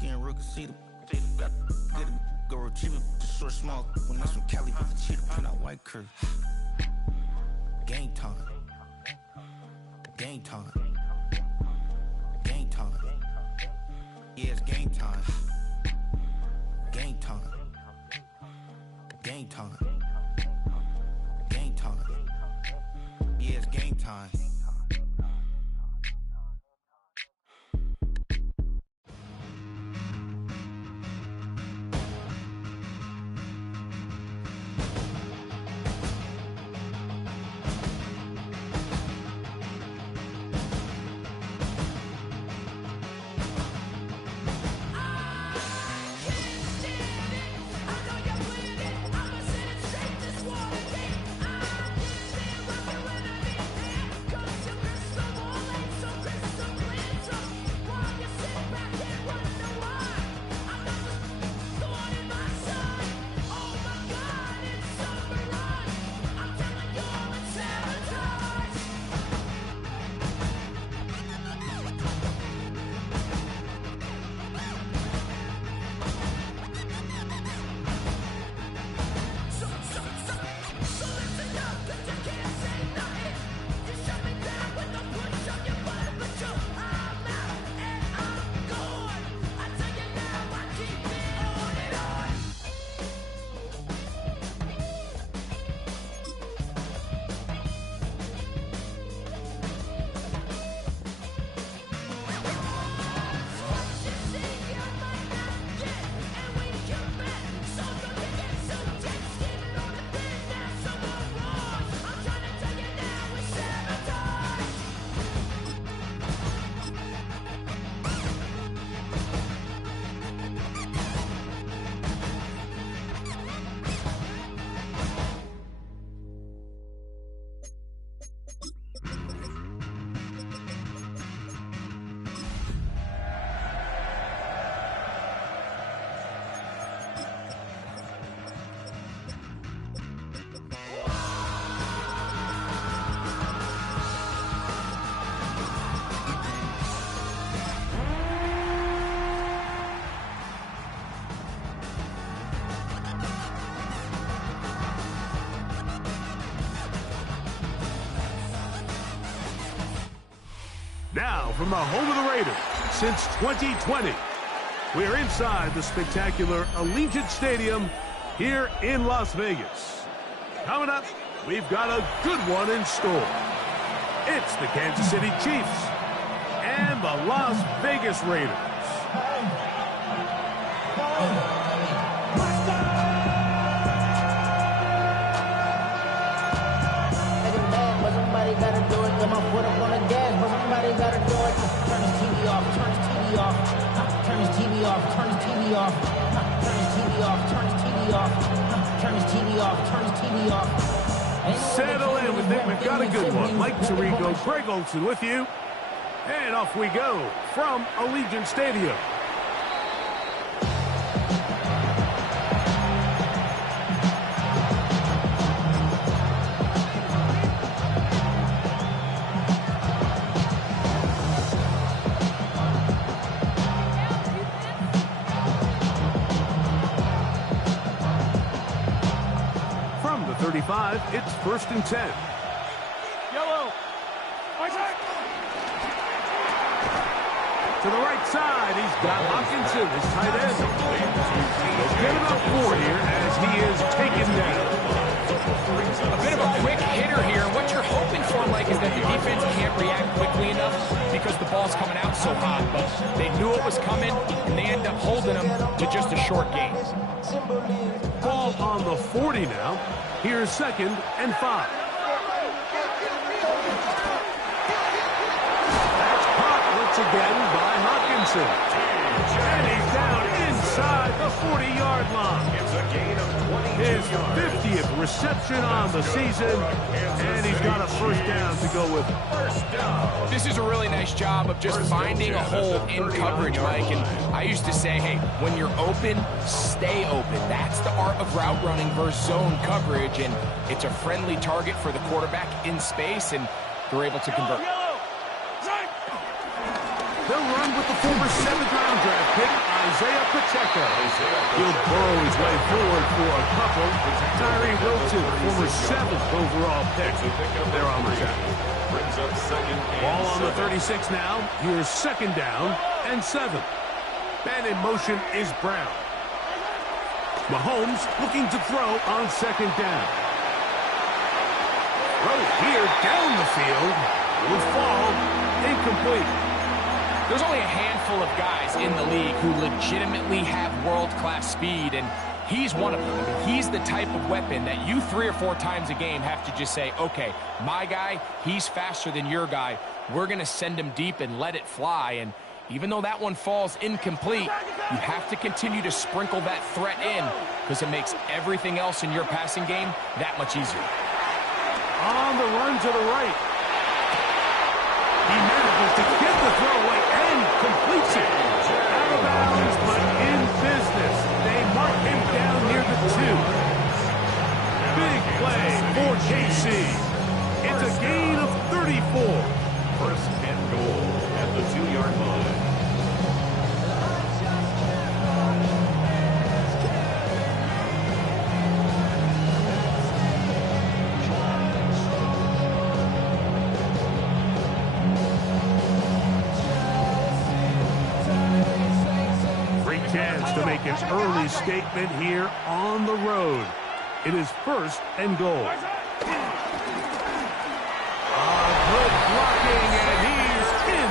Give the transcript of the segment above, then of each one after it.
skin real conceited. Got get it, go retrieve it, short small. When that's from Cali, with the cheetah print out white curve. Game time. Game time. Game time. Yeah, it's game time. Game time. Game time. Game time. Yeah, it's game time. Now, from the home of the Raiders since 2020, we're inside the spectacular Allegiant Stadium here in Las Vegas. Coming up, we've got a good one in store. It's the Kansas City Chiefs and the Las Vegas Raiders. Somebody gotta do it, come on, put up on the gas, but somebody gotta do it. Turn his TV off, turn his TV off, turn his TV off, turn his TV off, turn his TV off, turn his TV off, turn his TV off, turn his TV off. Settle in, we think we've got a good one. Mike Tirico, Greg Olson with you. And off we go from Allegiant Stadium. From the 35, it's 1st and 10. Yellow. To the right side, he's got Hawkinson, his tight end. He'll get about 4 here as he is taken down. A bit of a quick hitter here. What you're hoping for, Mike, is that the defense can't react quickly enough because the ball's coming out so hot. But they knew it was coming, and they end up holding them to just a short gain. Ball on the 40 now. Here's 2nd and 5. That's caught once again by Hawkinson. And he's down inside the 40-yard line. It's a gain of 20. His 50th reception on the season, and he's got a 1st down to go with. First down. This is a really nice job of just finding a hole in coverage, Mike. And I used to say, hey, when you're open, stay open. That's the art of route running versus zone coverage, and it's a friendly target for the quarterback in space, and they're able to convert. They'll run with the former 7th-round draft pick, Isaiah Pacheco. He'll burrow his way forward for a couple. Tyree Wilton, former 7th overall pick. They're on the tackle. Ball on the 36 now. Here's 2nd down and 7. And in motion is Brown. Mahomes looking to throw on 2nd down. Throw here down the field. Will fall incomplete. There's only a handful of guys in the league who legitimately have world-class speed, and he's one of them. I mean, he's the type of weapon that you 3 or 4 times a game have to just say, okay, my guy, he's faster than your guy. We're going to send him deep and let it fly. And even though that one falls incomplete, you have to continue to sprinkle that threat in because it makes everything else in your passing game that much easier. On the run to the right. He manages to get the throw away and completes it. Out of bounds, but in business. They mark him down near the 2. Big play for KC. It's a gain of 34. 1st and goal at the 2-yard line. Chance to make an early statement here on the road. It is 1st and goal. Good blocking, and he's in.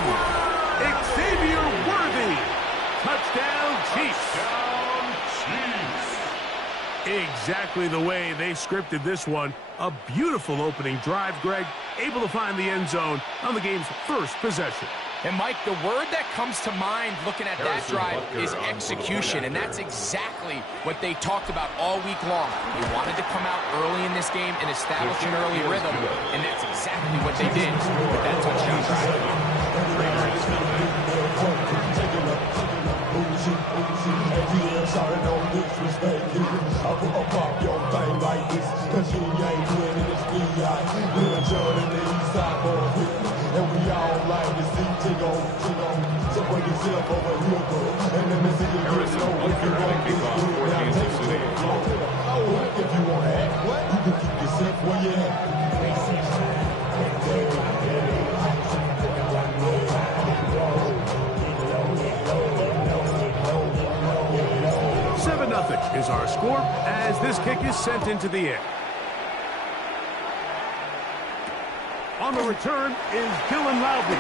Xavier Worthy. Touchdown, Chiefs. Exactly the way they scripted this one. A beautiful opening drive, Greg. Able to find the end zone on the game's 1st possession. And, Mike, the word that comes to mind looking at that drive is execution, and that's exactly what they talked about all week long. They wanted to come out early in this game and establish an early rhythm, and that's exactly what they did with that touchdown drive. And we all like to see Tigo. So break yourself over here, bro. And let me see you know if you want to be good. Now take it to the floor. Oh, if you want to act, you can keep yourself where you at. 7-0 is our score as this kick is sent into the air. On the return is Dylan Loudby.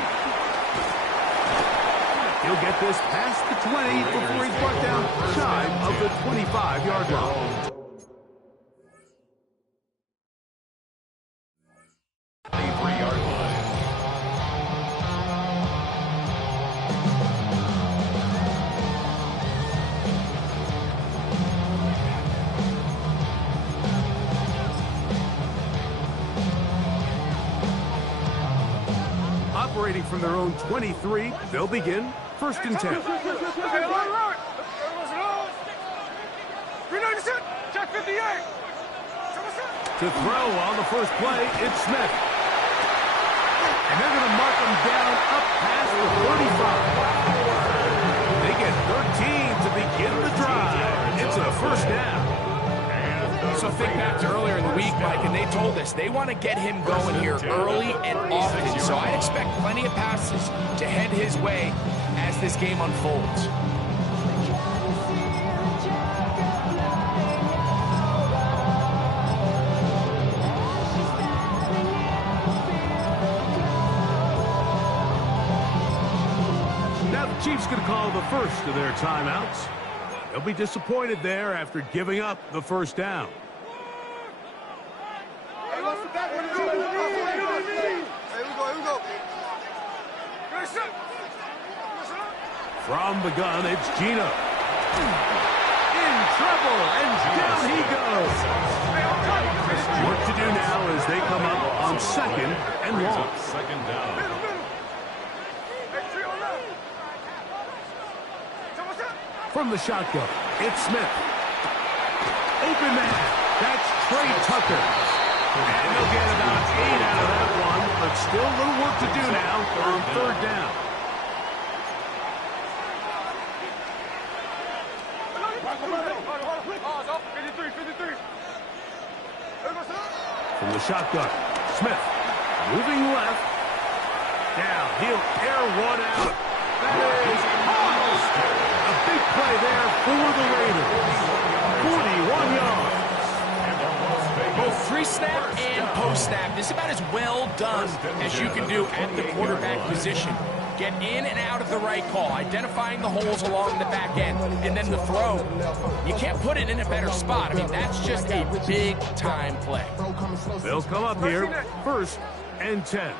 He'll get this past the 20 before he's brought down shy of the 25-yard line. Operating from their own 23, they'll begin 1st and 10. To throw on the first play, it's Smith. And they're going to mark him down up past the 35. They get 13 to begin the drive. It's a 1st down. So think back to earlier in the week, Mike, and they told us they want to get him going here early and often. So I expect plenty of passes to head his way as this game unfolds. Now the Chiefs going to call the first of their timeouts. They'll be disappointed there after giving up the 1st down. From the gun, it's Gino. In trouble, and down he goes. Work to do now as they come up on 2nd and long. 2nd down. From the shotgun, it's Smith. Open man. That's Trey Tucker. And they'll get about 8 out of that one, but still a little work to do now on 3rd down. the shotgun. Smith moving left. Down. He'll air one out. That is a big play there for the Raiders. 41 yards. Both pre-snap and post-snap. This is about as well done as you can do at the quarterback position. Get in and out of the right call, identifying the holes along the back end, and then the throw. You can't put it in a better spot. I mean, that's just a big-time play. They'll come up here, 1st and 10.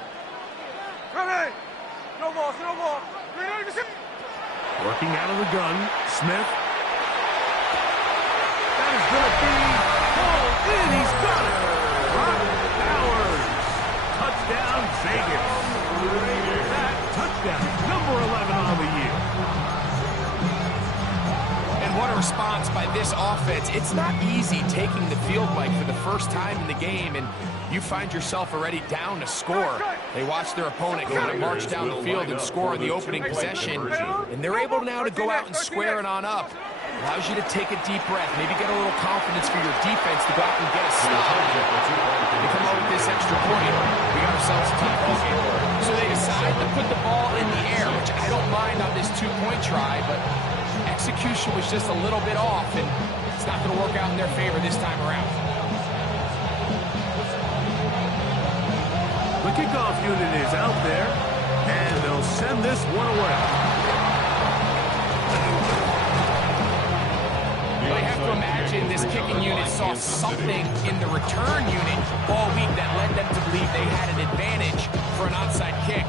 Working out of the gun, Smith. That is going to be ball in. He's got it. Brock Bowers. Touchdown, Vegas. That touchdown, number 11 on the year. And what a response by this offense. It's not easy taking the field, Mike, for the first time in the game, and you find yourself already down to score. They watch their opponent kind of march down the field and score in the opening possession, and they're able now to go out and square it on up. Allows you to take a deep breath, maybe get a little confidence for your defense to go out and get a stop. They come up with this extra point. We got ourselves a tie ball game. So they decide to put the ball in the air, which I don't mind on this two-point try, but execution was just a little bit off, and it's not going to work out in their favor this time around. The kickoff unit is out there, and they'll send this one away. I have to imagine this kicking unit saw something in the return unit all week that led them to believe they had an advantage for an onside kick.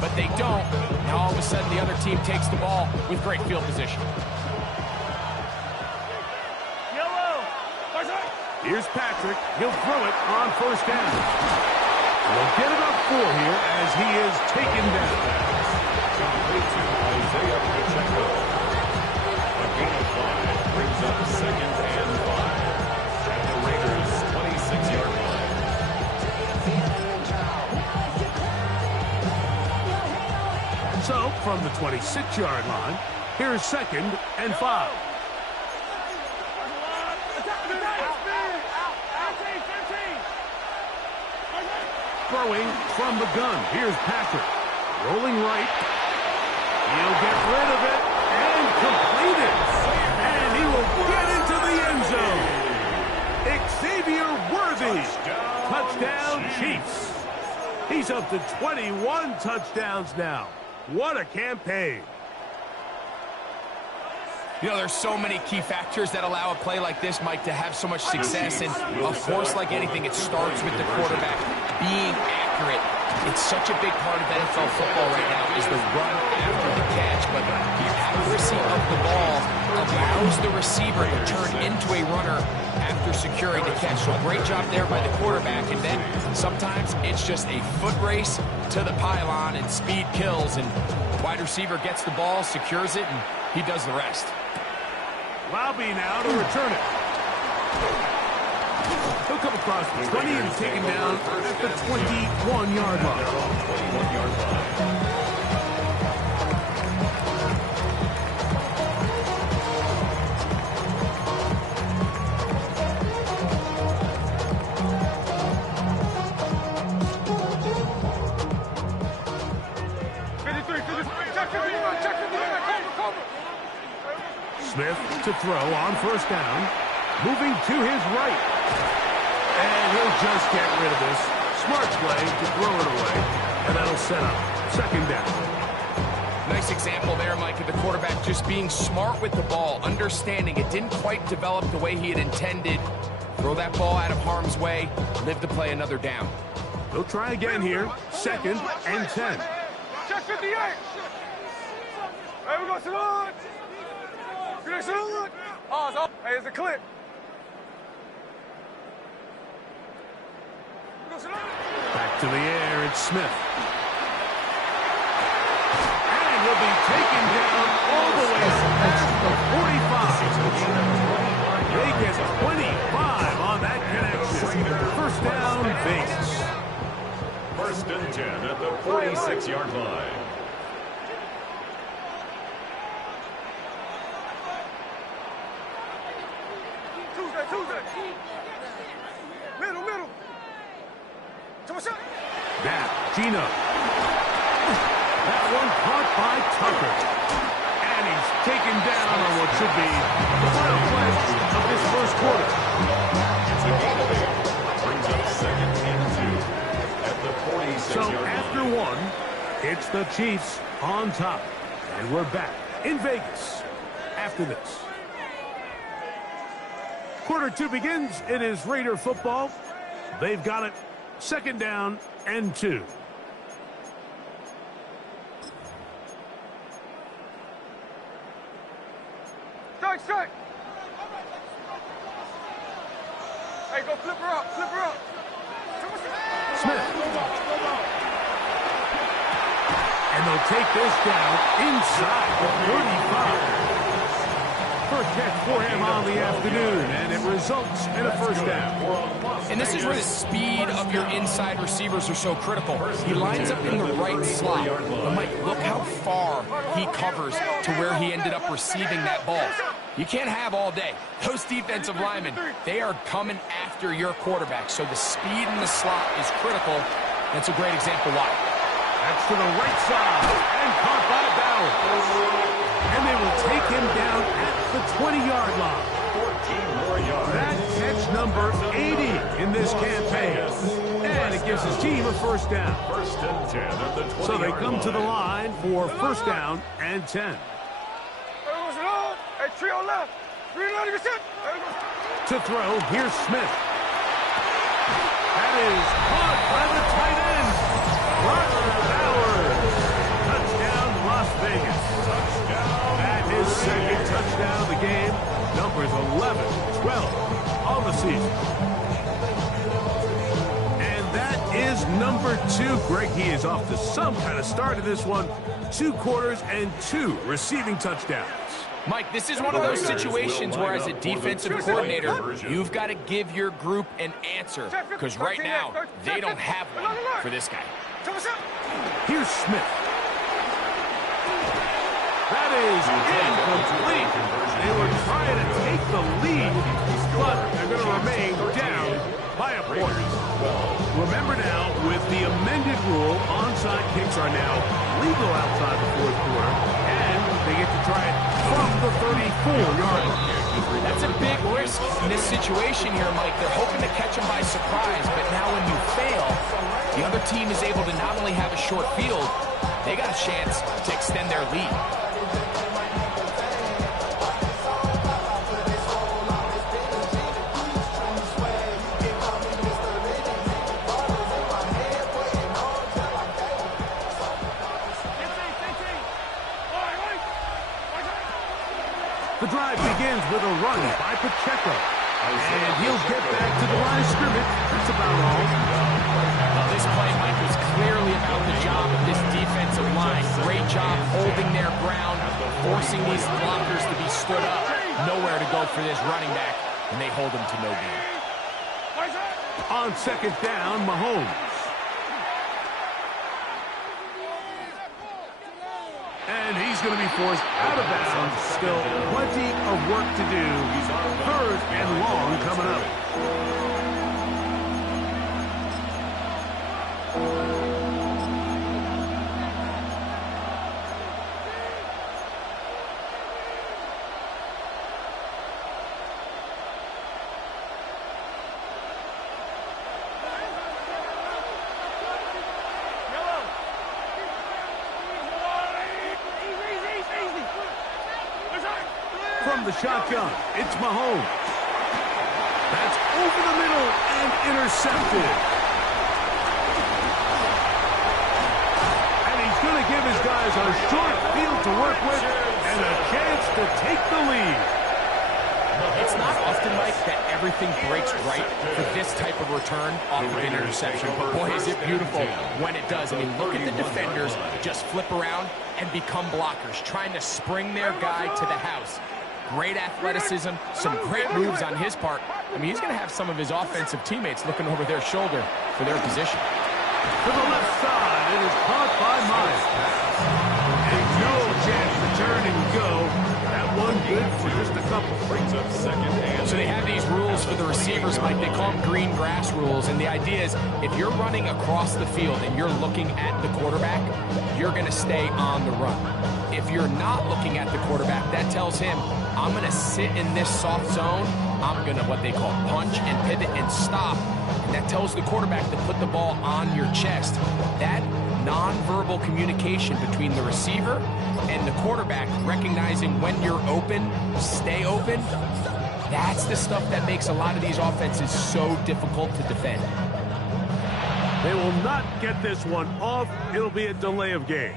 But they don't. Now all of a sudden the other team takes the ball with great field position. Here's Patrick. He'll throw it on 1st down. They'll get it up 4 here as he is taken down. Isaiah Pacheco. A gain of 5 brings up 2nd and 5 at the Raiders' 26-yard line. So, from the 26-yard line, here's 2nd and 5. Throwing from the gun. Here's Patrick. Rolling right. He'll get rid of it and complete it. And he will get into the end zone. Xavier Worthy. Touchdown, Chiefs. He's up to 21 touchdowns now. What a campaign. You know, there's so many key factors that allow a play like this, Mike, to have so much success. And, of course, like anything, it starts with the quarterback being accurate. It's such a big part of NFL football right now is the run after the catch. But the accuracy of the ball allows the receiver to turn into a runner after securing the catch. So great job there by the quarterback. And then sometimes it's just a foot race to the pylon and speed kills. And the wide receiver gets the ball, secures it, and he does the rest. Laube now to return it. He'll come across the 20 and taken down at the 21-yard line. 21-yard line. Smith to throw on 1st down. Moving to his right. And he'll just get rid of this. Smart play to throw it away. And that'll set up 2nd down. Nice example there, Mike, of the quarterback just being smart with the ball, understanding it didn't quite develop the way he had intended. Throw that ball out of harm's way, live to play another down. They'll try again here. 2nd and 10. Check 58. Hey, we go salute. Salute. Oh, so, hey, it's a clip. Back to the air, it's Smith. And he'll be taken down all the way past the 45. They get 25 on that connection. 1st down, Vegas. 1st and 10 at the 46-yard line. Tuesday. Middle. Now, Gino. That one caught by Tucker. And he's taken down on what should be the final play of this first quarter. It's a gain of 8. Brings up 2nd and 2 at the 46-yard line. After one, it's the Chiefs on top. And we're back in Vegas after this. Quarter 2 begins. It is Raider football. They've got it. 2nd down and 2. Strike! Hey, go flip her up, Smith. And they'll take this down inside the 35. First catch for him on the afternoon, and it results in a first down. And this is where the speed of your inside receivers are so critical. He lines up in the right slot. But Mike, look how far he covers to where he ended up receiving that ball. You can't have all day. Those defensive linemen, they are coming after your quarterback. So the speed in the slot is critical. That's a great example why. That's to the right side, and caught by Bauer. And they will take him down at the 20-yard line. 14 more yards. That catch number 80 in this campaign. And it gives his team a first down. 1st and 10 at the 20-yard So they come line. to the line for first down and 10. Hey, trio left. 390%. To throw, here's Smith. That is caught by the tight end. Bauer. Touchdown, Las Vegas. That is 2nd touchdown of the game. Numbers 11, 12 on the season. And that is number 2. Greg, he is off to some kind of start in this one. 2 quarters and 2 receiving touchdowns. Mike, this is one of those situations where as a defensive coordinator, you've got to give your group an answer. Because right now, they don't have one for this guy. Here's Smith. That is incomplete. They were trying to take the lead, but they're going to remain down by a point. Remember now, with the amended rule, onside kicks are now legal outside the 4th quarter, and they get to try it from the 34-yard line. That's a big risk in this situation here, Mike. They're hoping to catch him by surprise, but now when you fail, the other team is able to not only have a short field, they got a chance to extend their lead. The drive begins with a run by Pacheco. And he'll get back to the line of scrimmage. That's about all. Well, this play, Mike, was clearly about the job of this defensive line. Great job holding their ground, forcing these blockers to be stood up. Nowhere to go for this running back, and they hold him to no gain. On 2nd down, Mahomes. And he's going to be forced out of bounds. Still plenty of work to do. 3rd and long coming up. From the shotgun, it's Mahomes. That's over the middle and intercepted. And he's going to give his guys a short field to work with and a chance to take the lead. It's not often, Mike, that everything breaks right for this type of return off of an interception. But boy, is it beautiful when it does. I mean, look at the defenders just flip around and become blockers, trying to spring their guy to the house. Great athleticism, some great moves on his part. I mean, he's going to have some of his offensive teammates looking over their shoulder for their position. To the left side, it is caught by Myers. And no chance to turn and go. That one good for just just a couple. Brings up second and So they have these rules for the receivers, Mike. They call them green grass rules. And the idea is if you're running across the field and you're looking at the quarterback, you're going to stay on the run. If you're not looking at the quarterback, that tells him, I'm going to sit in this soft zone. I'm going to what they call punch and pivot and stop. And that tells the quarterback to put the ball on your chest. That nonverbal communication between the receiver and the quarterback, recognizing when you're open, stay open, that's the stuff that makes a lot of these offenses so difficult to defend. They will not get this one off. It'll be a delay of game.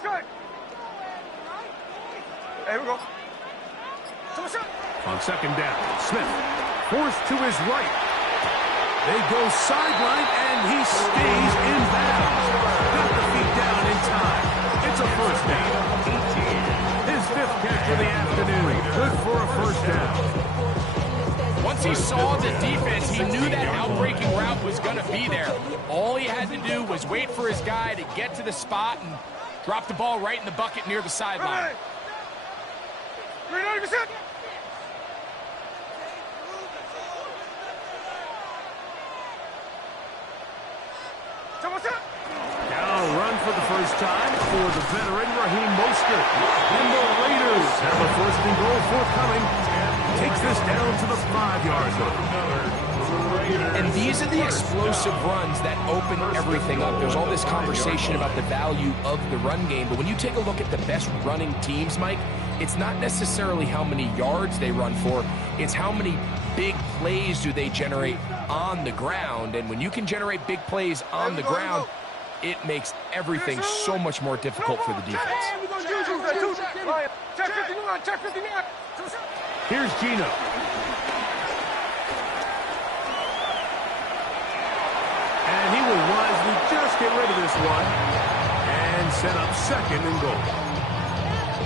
Strike! Hey, here we go. On second down, Smith forced to his right. They go sideline, and he stays in bounds. Got the feet down in time. It's a first down. 18. His fifth catch of the afternoon. Good for a first down. Once he saw the defense, he knew that outbreaking route was going to be there. All he had to do was wait for his guy to get to the spot and drop the ball right in the bucket near the sideline. 90%. Now a run for the first time for the veteran Raheem Mostert. And the Raiders have a first and goal forthcoming. Takes this down to the 5-yard line. And these are the explosive runs that open everything up. There's all this conversation about the value of the run game, but when you take a look at the best running teams, Mike, it's not necessarily how many yards they run for, it's how many big plays do they generate on the ground. And when you can generate big plays on the ground, it makes everything so much more difficult for the defense. Check 59, check 59. Here's Gino. And he will wisely just get rid of this one and set up second and goal.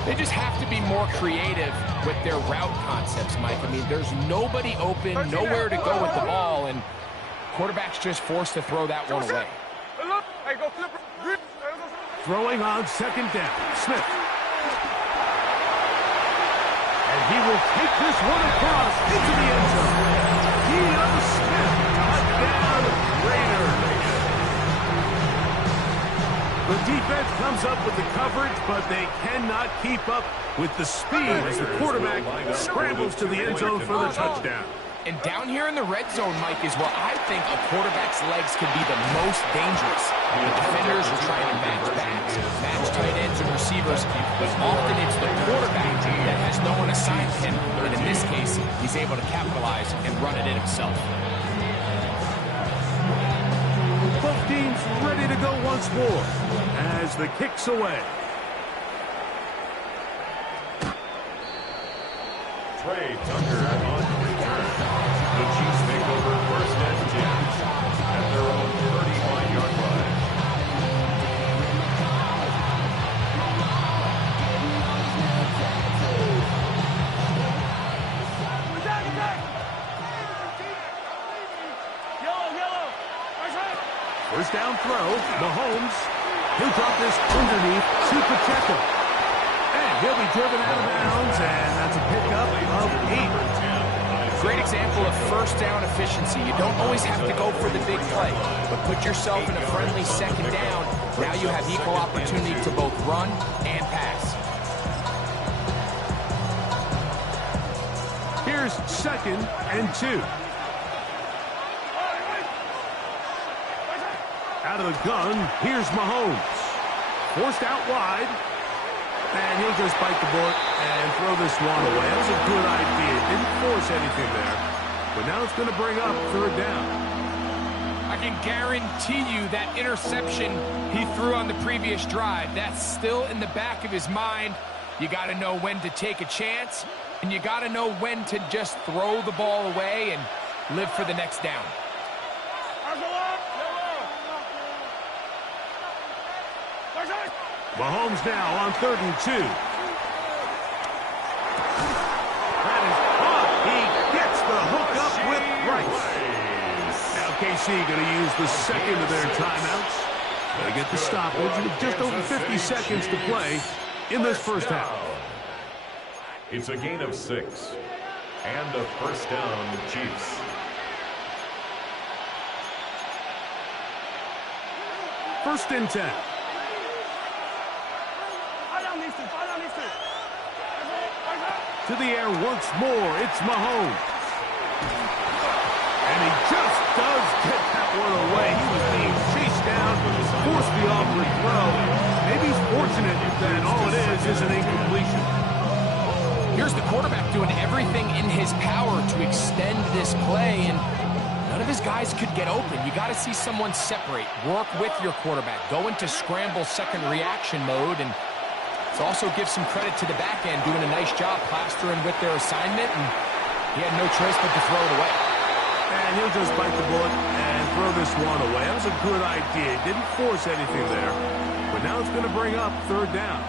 They just have to be more creative with their route concepts, Mike. I mean, there's nobody open, nowhere to go with the ball, and quarterback's just forced to throw that one away. Throwing on second down, Smith. And he will take this one across into the end zone. Khi'on Smith, touchdown, Raiders. The defense comes up with the coverage, but they cannot keep up with the speed as the quarterback scrambles to the end zone for the touchdown. And down here in the red zone, Mike, is where I think a quarterback's legs can be the most dangerous. The defenders are trying to match backs, match tight ends and receivers, but often it's the quarterback that has no one assigned to him. And in this case, he's able to capitalize and run it in himself. Both teams ready to go once more as the kick's away. Trey Tucker on return. The Chiefs take over first and 10 at their own 35-yard line. First down throw, Mahomes. He'll drop this underneath to Pacheco. And he'll be driven out of bounds, and that's a pickup of 8. Great example of first down efficiency. You don't always have to go for the big play, but put yourself in a friendly second down. Now you have equal opportunity to both run and pass. Here's second and 2. Out of the gun, here's Mahomes. Forced out wide. And he'll just bite the bullet and throw this one away. That was a good idea. Didn't force anything there. But now it's going to bring up third down. I can guarantee you that interception he threw on the previous drive, that's still in the back of his mind. You got to know when to take a chance And you got to know when to just throw the ball away and live for the next down. Mahomes now on 3rd and 2. That is caught. He gets the hook up with Rice. Now KC going to use the second of their timeouts. They get the stoppage with just over 50 seconds to play in this first half. It's a gain of 6. And a first down, Chiefs. First and 10. To the air once more, it's Mahomes. And he just does get that one away. He was being chased down, forced the awkward throw. Maybe he's fortunate that all it is an incompletion. Here's the quarterback doing everything in his power to extend this play, and none of his guys could get open. You got to see someone separate, work with your quarterback, go into scramble second reaction mode, and it also gives some credit to the back end, doing a nice job plastering with their assignment, and he had no choice but to throw it away. And he'll just bite the bullet and throw this one away. That was a good idea. Didn't force anything there, but now it's going to bring up 3rd down.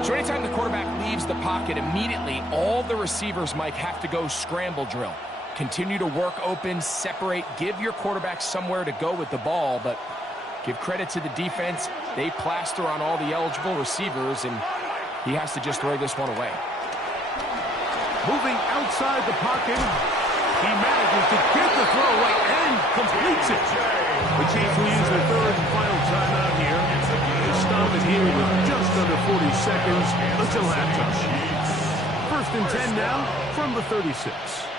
So anytime the quarterback leaves the pocket, immediately all the receivers, Mike, have to go scramble drill. Continue to work open, separate, give your quarterback somewhere to go with the ball, but give credit to the defense. They plaster on all the eligible receivers, and he has to just throw this one away. Moving outside the pocket, he manages to get the throw away and completes it. The Chiefs will use their 3rd and final timeout here. They stop it here with just under 40 seconds until halftime. First and 10 now from the 36.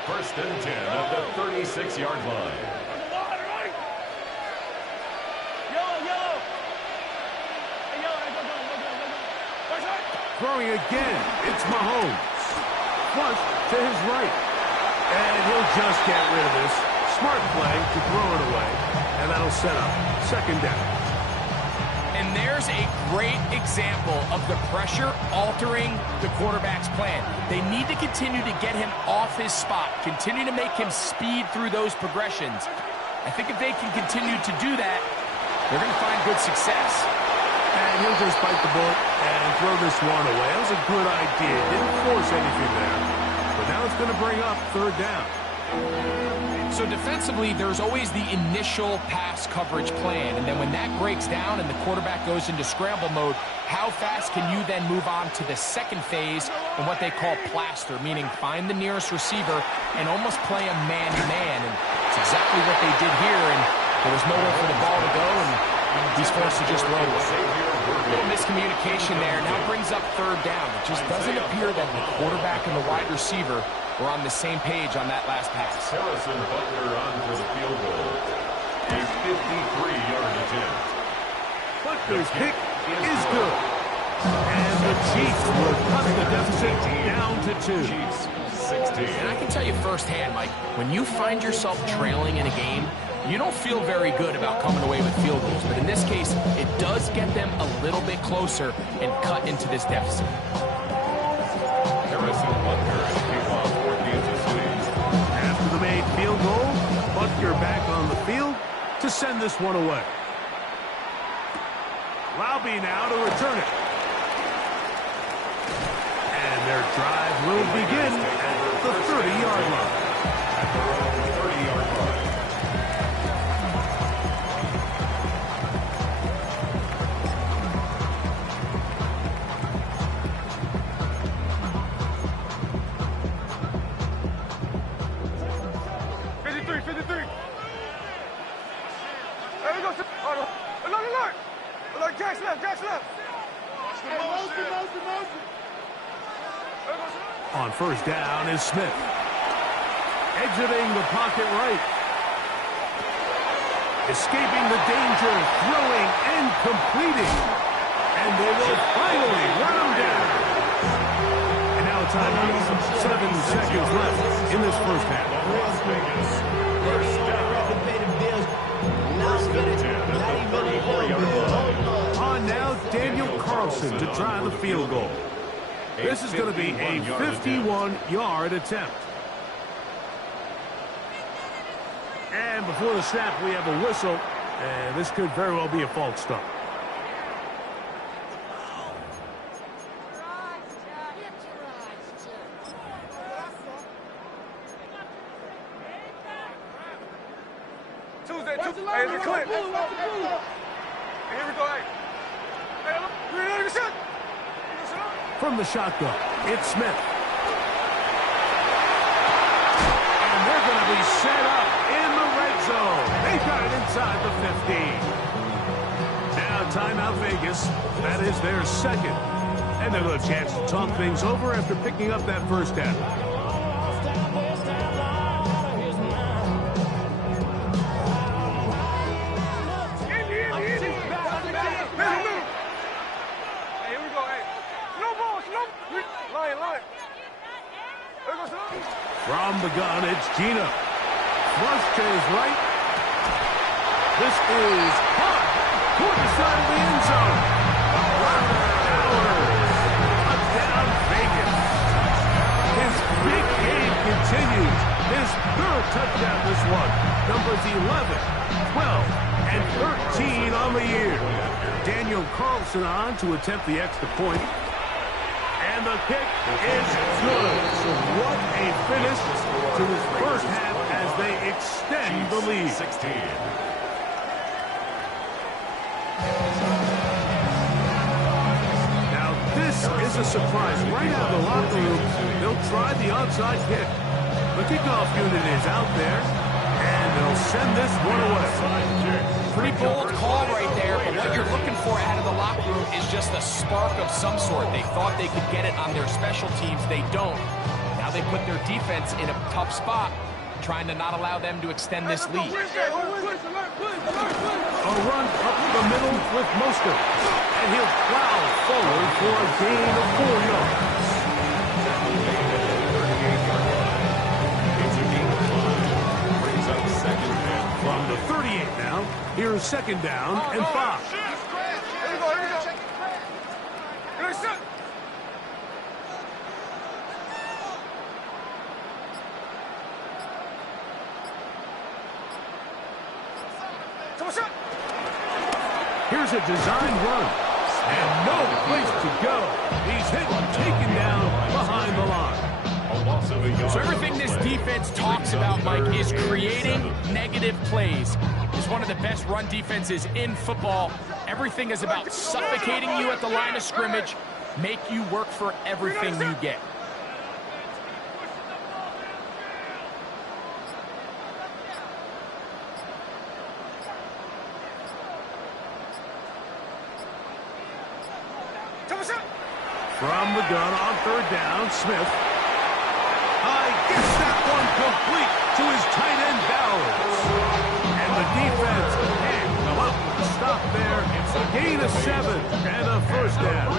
First and 10 at the 36-yard line. Throwing again, it's Mahomes. Flush to his right. And he'll just get rid of this. Smart play to throw it away. And that'll set up 2nd down. And there's a great example of the pressure altering the quarterback's plan. They need to continue to get him off his spot, continue to make him speed through those progressions. I think if they can continue to do that, they're going to find good success. And he'll just bite the bullet and throw this one away. That was a good idea. Didn't force anything there. But now it's going to bring up 3rd down. So defensively, there's always the initial pass coverage plan. And then when that breaks down and the quarterback goes into scramble mode, how fast can you then move on to the second phase in what they call plaster, meaning find the nearest receiver and almost play a man-to-man. And it's exactly what they did here. And there was nowhere for the ball to go, and he's forced to just throw it away. A little miscommunication there. Now brings up 3rd down. It just doesn't appear that the quarterback and the wide receiver were on the same page on that last pass. Harrison Butler on for the field goal. A 53-yard attempt. Butler's kick is good. And the Chiefs will cut the deficit down to 2. Chiefs 16. And I can tell you firsthand, Mike, when you find yourself trailing in a game, you don't feel very good about coming away with field goals. But in this case, it does get them a little bit closer and cut into this deficit. Harrison Butler and kickoff for Kansas City. After the made field goal, Butler back on the field to send this one away. Laube now to return it. And their drive will begin at the 30-yard line. 30-yard line. On first down is Smith. Exiting the pocket right. Escaping the danger, throwing and completing. And they will finally run him down. And now a timeout. 7 seconds left in this first half. Las Vegas. First down. First and 10 at the 34-yard line. On now, Daniel Carlson to try the field goal. This is going to be a 51-yard attempt. And before the snap, we have a whistle. And this could very well be a false start. Tuesday, hey, it's a clip. Hey, here we go, hey. Hey, look, we're not even shot. From the shotgun, it's Smith. And they're going to be set up in the red zone. They got it inside the 15. Now timeout Vegas. That is their second. And they'll have a chance to talk things over after picking up that first down. From the gun, it's Gino. Flush to his right. This is caught toward the side of the end zone. Touchdown Vegas. His big game continues. His third touchdown this one. Numbers 11, 12, and 13 on the year. Daniel Carlson on to attempt the extra point. And the kick is good. So what a finish to this first half as they extend the lead. 16. Now this is a surprise. Right out of the locker room, they'll try the onside kick. The kickoff unit is out there, and they'll send this one away. Pretty bold call right there, but what you're looking for out of the locker room is just a spark of some sort. They thought they could get it on their special teams. They don't. Now they put their defense in a tough spot, trying to not allow them to extend this lead. A run up the middle with Mostert, and he'll plow forward for a gain of 4 yards. It's a gain of 5. Brings up second and From the 38 now, here's second down and 5. Here's a design run, and no place to go. He's hit and taken down behind the line. a loss of a yard. So everything this defense talks about, Mike, is creating negative plays. It's one of the best run defenses in football. Everything is about suffocating you at the line of scrimmage, make you work for everything you get. From the gun on third down, Smith. Gets that one complete to his tight end, Bowers. And the defense can't come up with a stop there. It's a gain of 7 and a first down.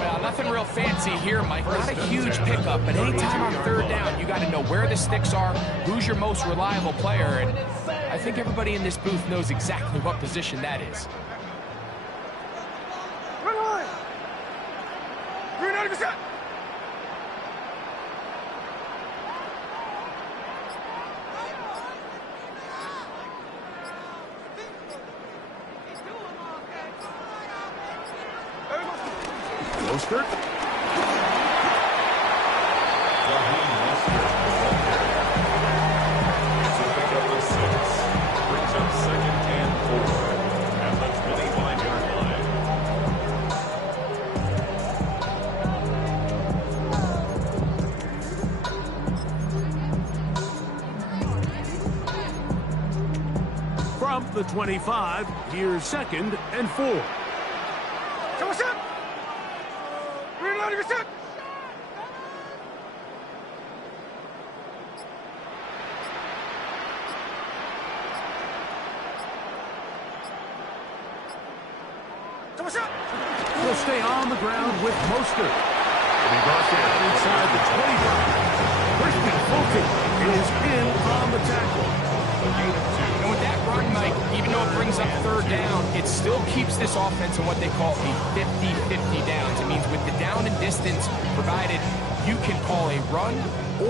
Well, nothing real fancy here, Mike. Not a huge pickup, but anytime on third down, you got to know where the sticks are, who's your most reliable player, and I think everybody in this booth knows exactly what position that is. Mostert. It's a pickup of 6. Brings up second and 4 at the 25-yard line. From the 25, here's second and 4. Will stay on the ground with Mostert. He brought down inside the 25. Christian Fulton is in on the tackle. A gain of 2. And with that run, Mike, even though it brings up third down, it still keeps this offense in what they call a 50-50 downs. It means with the down and distance provided, you can call a run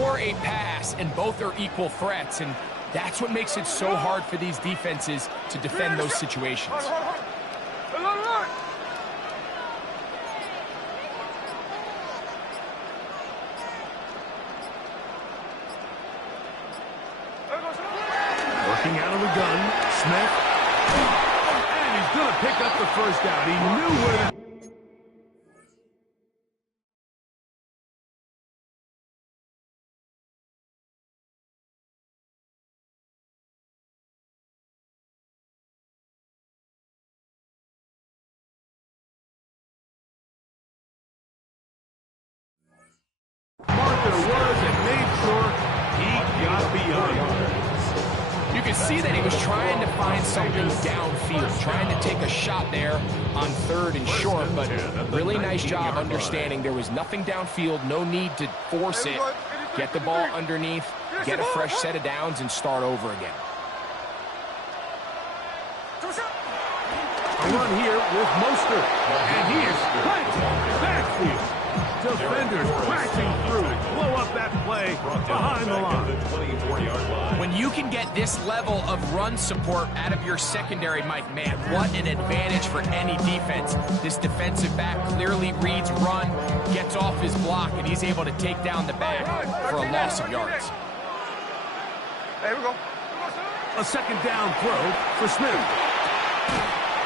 or a pass, and both are equal threats. And that's what makes it so hard for these defenses to defend those situations. Working out of the gun, Smith. And he's going to pick up the first down. He knew where to... Martha was and made sure he got beyond her. You can see that he was trying to find something downfield, trying to take a shot there on third and short, but really nice job understanding there was nothing downfield, no need to force it. Get the ball underneath, get a fresh set of downs, and start over again. A run here with Mostert, and he is planted backfield. Defenders crashing through, blow up that play behind the line. When you can get this level of run support out of your secondary, Mike, man, what an advantage for any defense. This defensive back clearly reads run, gets off his block, and he's able to take down the back for a loss of yards. There we go. A second down throw for Smith.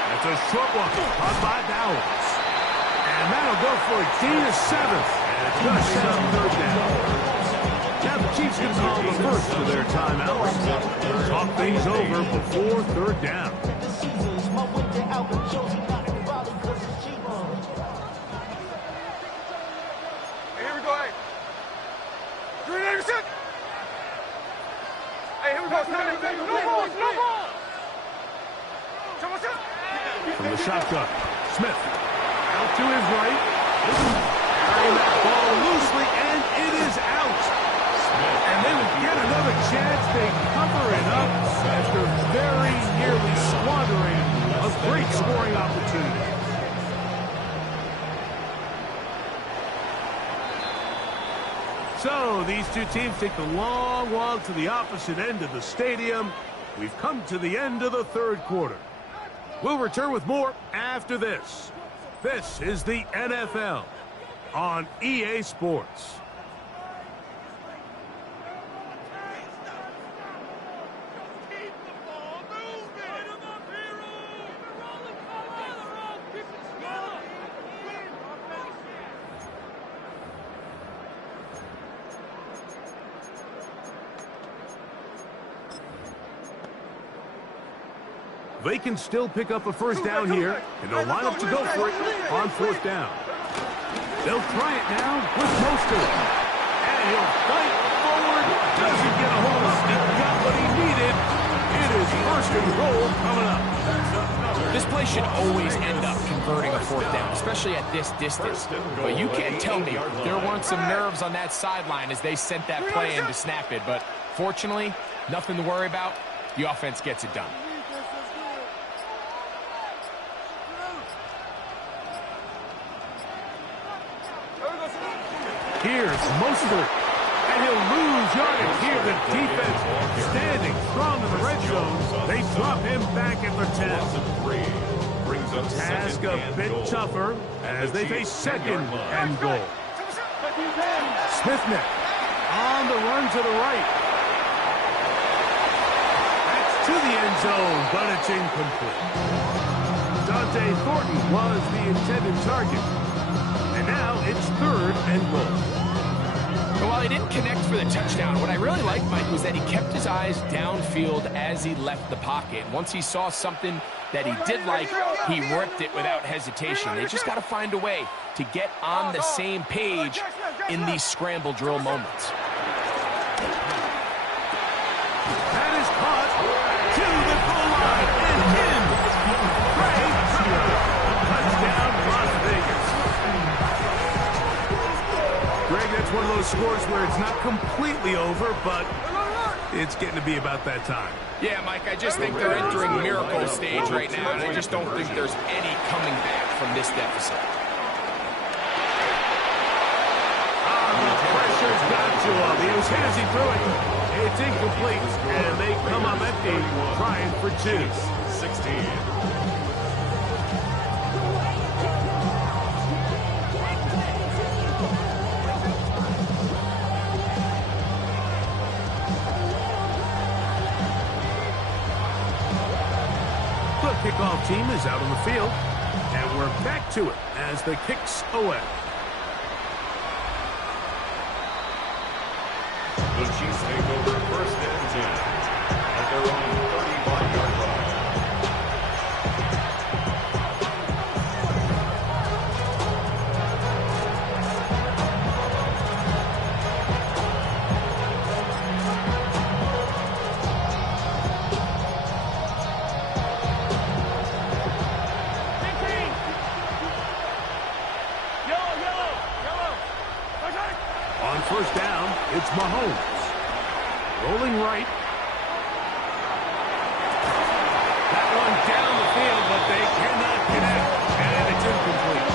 That's a short one, caught by Downs. And that'll go for a gain of 7. And it's going to set up third down. Now the Chiefs can call the first of their timeouts. Talk things over before third down. Hey, here we go, hey. 386. Hey, here we go. No balls, no balls. From the shotgun, Smith. Out to his right. Carrying that ball loosely, and it is out. And they would get another chance. They cover it up after very nearly squandering a great scoring opportunity. So these two teams take the long walk to the opposite end of the stadium. We've come to the end of the third quarter. We'll return with more after this. This is the NFL on EA Sports. They can still pick up a first down here, and they'll line up to go for it on fourth down. They'll try it now with Mostert. And he'll fight forward. Doesn't get a hold of it. He got what he needed. It is first and goal coming up. This play should always end up converting a fourth down, especially at this distance. But you can't tell me there weren't some nerves on that sideline as they sent that play in to snap it. But fortunately, nothing to worry about. The offense gets it done. Here's Mostert, and he'll lose yardage here. The defense standing strong in the red zone. They drop him back at the 10. Task a bit tougher as they face second and goal. Smith on the run to the right. That's to the end zone, but it's incomplete. Dante Thornton was the intended target. And now it's third and goal. But while he didn't connect for the touchdown, what I really liked, Mike, was that he kept his eyes downfield as he left the pocket. Once he saw something that he did like, he ripped it without hesitation. They just got to find a way to get on the same page in these scramble drill moments. That is caught to the goal line and in. Touchdown, Las Vegas. Greg, that's one of those scores where it's not completely over, but It's getting to be about that time. Yeah, Mike, I just think they're entering miracle stage right now, and I just don't think there's any coming back from this deficit. The pressure's got to him. He was handsy through it. It's incomplete, and they come up empty, trying for 2. 16. The kickoff team is out on the field, and we're back to it as the kick's away. The Chiefs take over 1st and 10 at their own 35-yard line. On 1st down, it's Mahomes. Rolling right. That one down the field, but they cannot connect, and it's incomplete.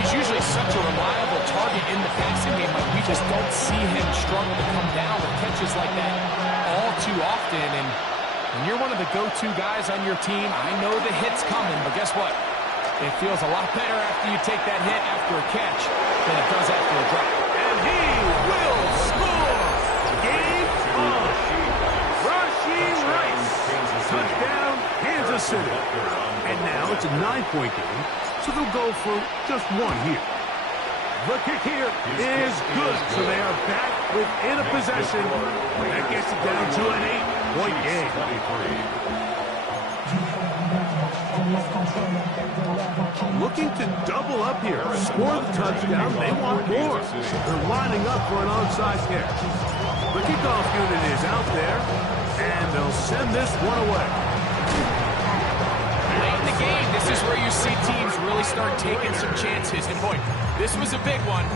He's usually such a reliable target in the passing game, but we just don't see him struggle to come down with catches like that all too often. And when you're one of the go-to guys on your team, I know the hit's coming, but guess what? It feels a lot better after you take that hit after a catch than it does after a drop. And he will score! Game on! Rashee Rice! Touchdown, Kansas City. And now it's a 9-point game, so they'll go for just 1 here. The kick here is good, so they are back within a possession. That gets it down to an 8-point game. Looking to double up here. Score the touchdown. They want more. They're lining up for an onside kick. The kickoff unit is out there, and they'll send this one away. Late in the game, this is where you see teams really start taking some chances. And boy, this was a big one,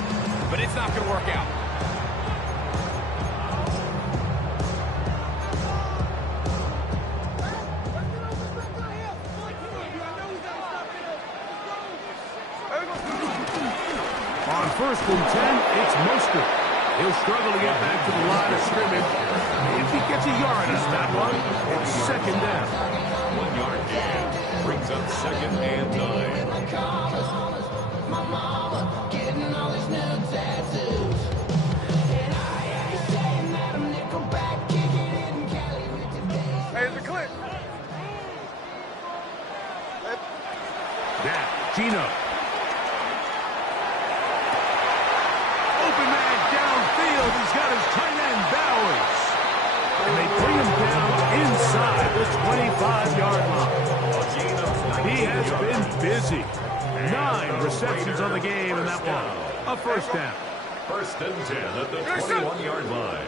but it's not going to work out. On 1st and 10, it's Mostert. He'll struggle to get back to the line of scrimmage. If he gets a yard out of that one, it's 2nd down. 1-yard gain brings up 2nd and 9. Hey, it's a clip. Now, Gino. Open man downfield. He's got his tight end, Bowers. And they bring him down inside the 25-yard line. He has been busy. 9 receptions on the game in that one. A 1st down. 1st and 10 at the 21-yard line.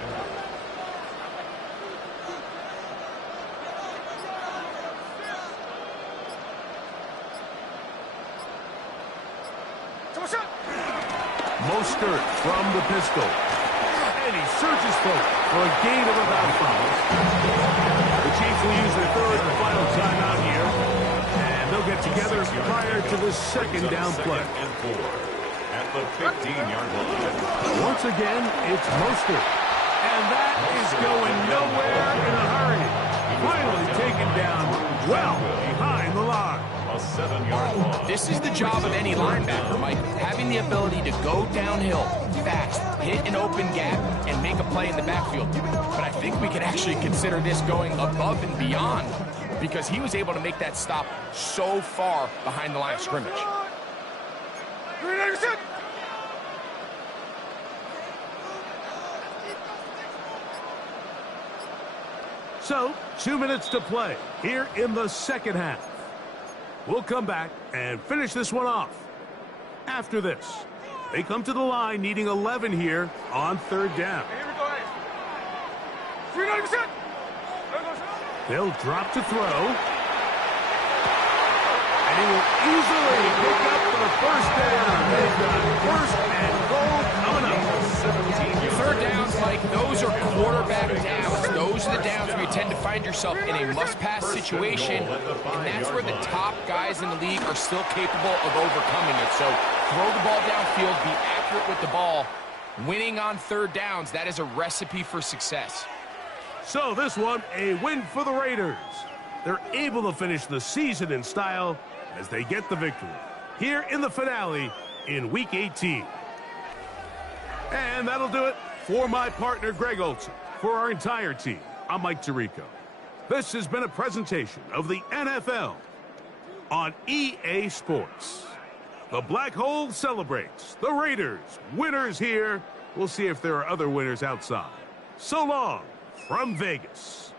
Mostert from the pistol. And he searches for a gain of about 5. The Chiefs will use their 3rd and final timeout here. And they'll get together prior to the 2nd down play. And 4 at the 15-yard line. Once again, it's Mostert. And that is going nowhere in a hurry. Finally taken down well behind the line. A 7-yard loss. This is the job of any linebacker, Mike. Having the ability to go downhill fast, hit an open gap, and make a play in the backfield. But I think we can actually consider this going above and beyond because he was able to make that stop so far behind the line of scrimmage. So, 2 minutes to play here in the 2nd half. We'll come back and finish this one off. After this, they come to the line needing 11 here on 3rd down. Here we go, hey. They'll drop to throw. And he will easily pick up for the 1st down. They've got 1st and goal coming up. 3rd downs, Mike, those are quarterback downs. Those tend to find yourself in a must-pass situation, and that's where the top guys in the league are still capable of overcoming it. So throw the ball downfield, be accurate with the ball. Winning on third downs, that is a recipe for success. So this one, a win for the Raiders. They're able to finish the season in style as they get the victory here in the finale in Week 18. And that'll do it for my partner, Greg Olson. For our entire team, I'm Mike Tirico. This has been a presentation of the NFL on EA Sports. The Black Hole celebrates. The Raiders, winners here. We'll see if there are other winners outside. So long from Vegas.